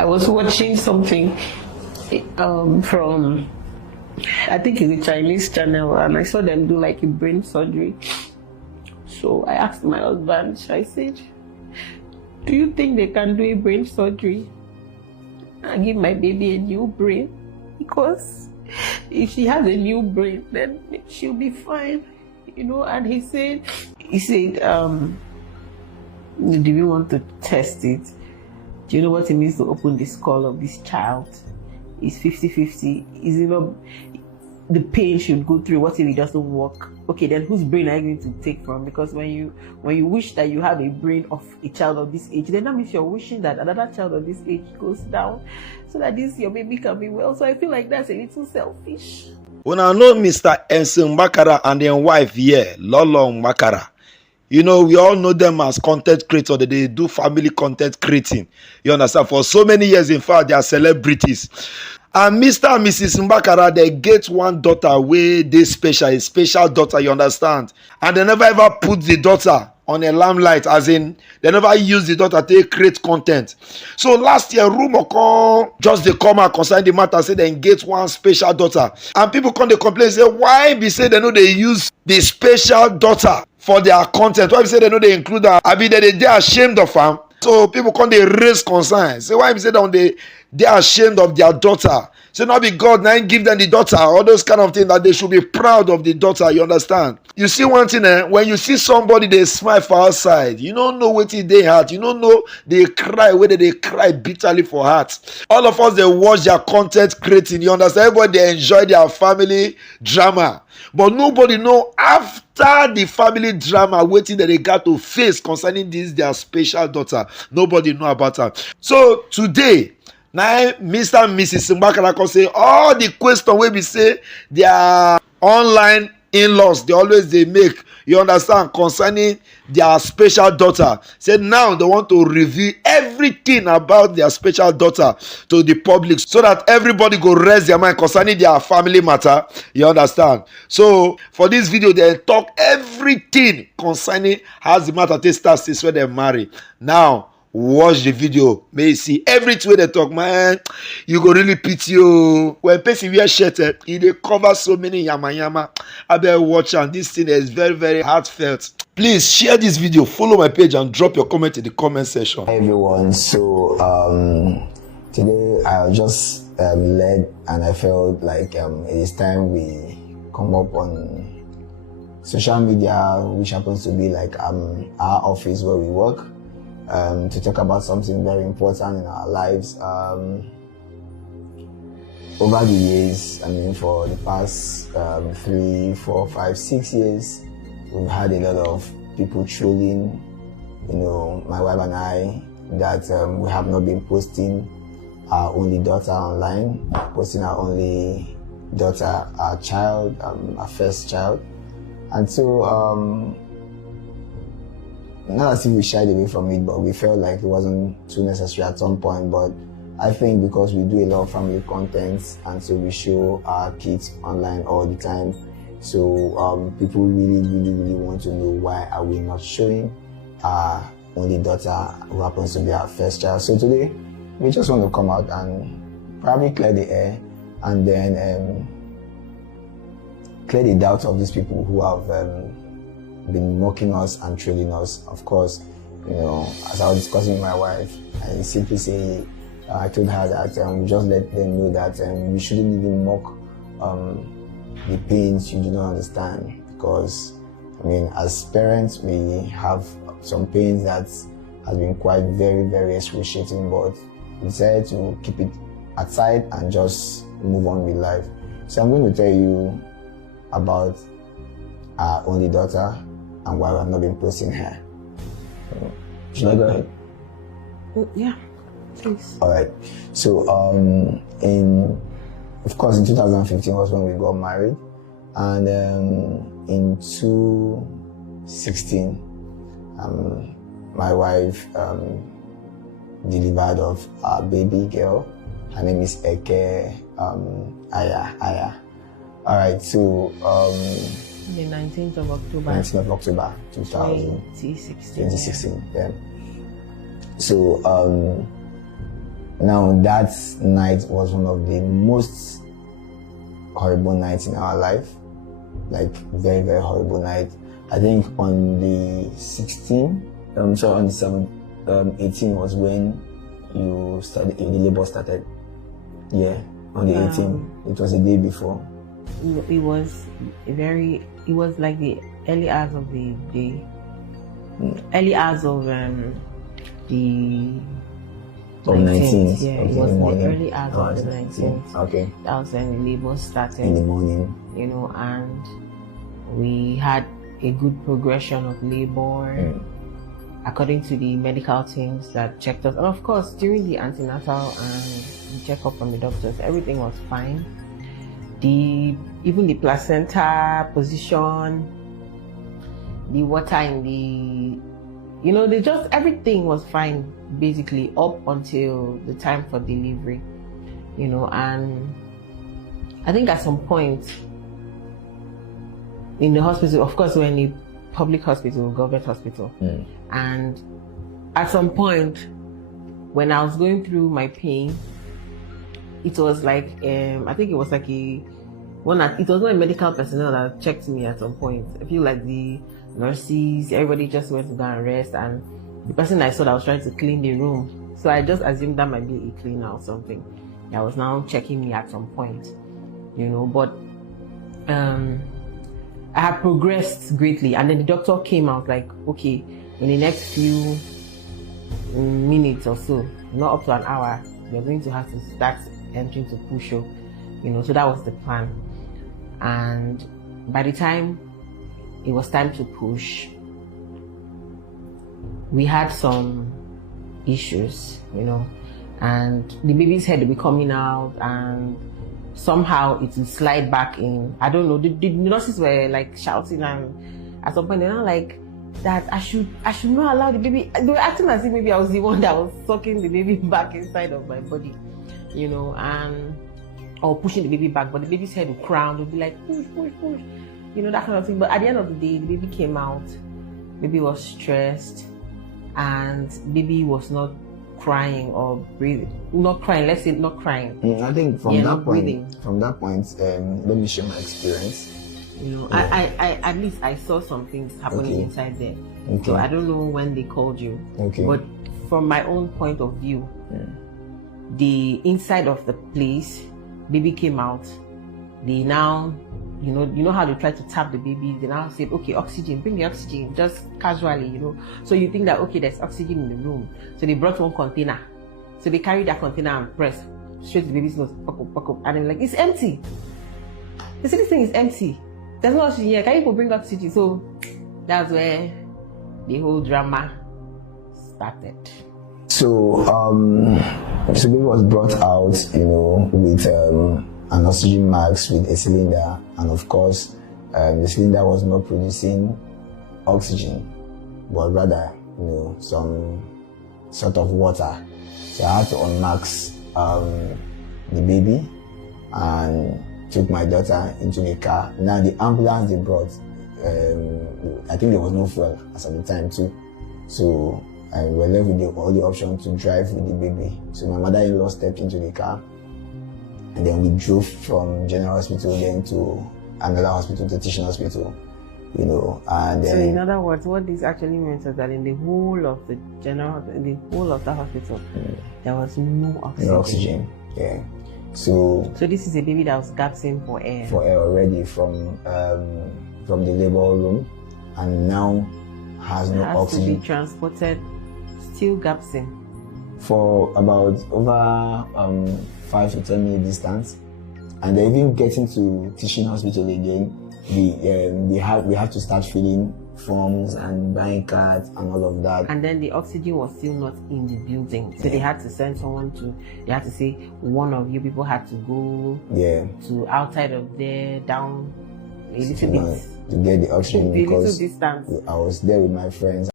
I was watching something from, I think it's a Chinese channel, and I saw them do like a brain surgery. So I asked my husband, I said, do you think they can do a brain surgery and give my baby a new brain? Because if she has a new brain, then she'll be fine, you know. And he said, do you want to test it? Do you know what it means to open the skull of this child? It's 50-50. Is it not the pain should go through? What if it doesn't work? Okay, then whose brain are you going to take from? Because when you wish that you have a brain of a child of this age, then that means you're wishing that another child of this age goes down so that your baby can be well. So I feel like that's a little selfish. When I know Mr. MBAKARA and their wife here, Lolo MBAKARA, you know, we all know them as content creators. They do family content creating. You understand? For so many years, in fact, they are celebrities. And Mr. and Mrs. MBAKARA, they get one daughter where they special, a special daughter, you understand? And they never ever put the daughter on a limelight, as in, they never use the daughter to create content. So last year, rumor just they come out concerning the matter, say they get one special daughter. And people come, they complain, say, why be say they know they use the special daughter for their content? Why be say they know they include her? I mean, they are ashamed of them. So people come, they raise concerns. Say, why be say that they are ashamed of their daughter? Say, not be God, now give them the daughter, all those kind of things, that they should be proud of the daughter, you understand? You see one thing, when you see somebody, they smile for outside, you don't know what they heart, you don't know they cry, whether they cry bitterly for heart. All of us, they watch their content creating, you understand? Everybody, they enjoy their family drama. But nobody know after the family drama waiting that they got to face concerning this, their special daughter. Nobody know about her. So today, now Mr. and Mrs. MBAKARA can say all the question where we say their online in-laws, they make, you understand, concerning their special daughter. Say now they want to reveal everything about their special daughter to the public, so that everybody go rest their mind concerning their family matter, you understand? So for this video, they talk everything concerning how the matter takes start since when they marry. Now watch the video, may you see everything they talk, man. You go really pity you when person wear shirt, they cover so many yama. I better watch, and this thing is very, very heartfelt. Please share this video, follow my page, and drop your comment in the comment section. Hi everyone, so today I just led, and I felt like it is time we come up on social media, which happens to be like our office where we work, to talk about something very important in our lives. Over the years, I mean, for the past 3, 4, 5, 6 years, we've had a lot of people trolling, you know, my wife and I, that we have not been posting our only daughter online, posting our only daughter, our child, our first child. And so, not as if we shied away from it, but we felt like it wasn't too necessary at some point. But I think because we do a lot of family content, and so we show our kids online all the time, so people really want to know why are we not showing our only daughter, who happens to be our first child. So today we just want to come out and probably clear the air, and then clear the doubts of these people who have been mocking us and trolling us. Of course, you know, as I was discussing with my wife, I simply say, I told her that we just let them know that we shouldn't even mock the pains you do not understand, because I mean, as parents, we have some pains that has been quite very excruciating, but we decided to keep it aside and just move on with life. So I'm going to tell you about our only daughter and why we have not been posting her. Should I go ahead? Yeah, please. All right. So, of course, in 2015 was when we got married, and in 2016, my wife delivered of our baby girl. Her name is Eke Aya. All right. So, The 19th of October. 19th of October 2016. Yeah. So, Now that night was one of the most horrible nights in our life, like very, very horrible night. I think on the 16th, on the 7th, 18 was when the labor started. Yeah, on the 18th. It was the day before. It was like the early hours of the day. Early hours of the 19th. Yeah, it was the early hours of the 19th. Okay. That was when the labor started. In the morning. You know, and we had a good progression of labor according to the medical teams that checked us. And of course, during the antenatal and the checkup from the doctors, everything was fine. Even the placenta position, the water in the, everything was fine basically up until the time for delivery, and I think at some point in the hospital, of course we're in a public hospital, government hospital, and at some point when I was going through my pain, it was like, I think it was like it was not a medical personnel that checked me at some point. I feel like the nurses, everybody just went to go and rest, and the person I saw that was trying to clean the room, so I just assumed that might be a cleaner or something. That was now checking me at some point, but I had progressed greatly, and then the doctor came out like, okay, in the next few minutes or so, not up to an hour, you're going to have to start entering to push-up, so that was the plan. And by the time it was time to push, we had some issues, and the baby's head will be coming out, and somehow it will slide back in. I don't know, the nurses were like shouting, and at some point they're not like that I should not allow the baby. They were acting as if maybe I was the one that was sucking the baby back inside of my body, or pushing the baby back, but the baby's head would crown, would be like push, that kind of thing. But at the end of the day, the baby came out, baby was stressed, and baby was not crying or breathing. Not crying, let's say not crying. I think from that point, let me share my experience. I at least I saw some things happening inside there. Okay. So I don't know when they called you. Okay. But from my own point of view, the inside of the place, baby came out. They now, you know how they try to tap the baby. They now said, okay, oxygen, bring the oxygen, just casually, So you think that, okay, there's oxygen in the room. So they brought one container. So they carried that container and pressed straight to the baby's nose, poke up, and they're like, it's empty. They said, this thing is empty. There's no oxygen here. Can you bring oxygen? So that's where the whole drama started. So, so baby was brought out, with an oxygen mask, with a cylinder, and of course, the cylinder was not producing oxygen, but rather, some sort of water. So I had to unmask the baby and took my daughter into the car. Now the ambulance they brought, I think there was no fuel as at the time too. So I were left with the only option to drive with the baby. So my mother-in-law stepped into the car, and then we drove from General Hospital then to another hospital, the teaching hospital, and then. So in other words, what this actually means is that in the whole of the hospital, there was no oxygen. No oxygen, yeah. So this is a baby that was gasping for air. For air already from the labor room, and now has no oxygen. To be transported, still gasping. For about over 5 to 10 minute distance, and then even getting to teaching hospital again, we have to start filling forms and buying cards and all of that. And then the oxygen was still not in the building, so they had to send someone they had to say one of you people had to go to outside of there, down a little bit to get the oxygen, because distance. I was there with my friends.